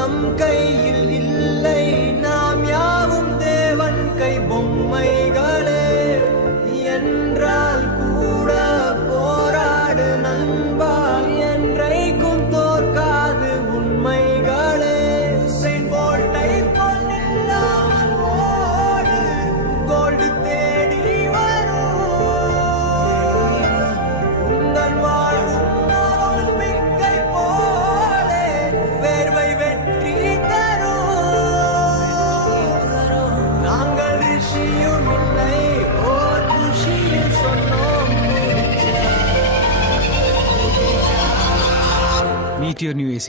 நம் கையில் இல்லை, நாம் யாவும் தேவன் கை பொம்மைகளே. என்றால் கூட போராடு நண்பா, என்றைக்கும் தோற்காது உண்மைகளே. போல்ட்டை பொன்னில்லாமல் ஓடு, கோல்டு தேடி வரும். உங்கள் வாழ்வும் ஒலிம்பிக்கை போலே வேர்வை வெற்றி தரும். நாங்கள் ரிஷியும் இல்லை, ஓர் குஷியில் சொன்னோம் முடிச்சா. Meet your new AC.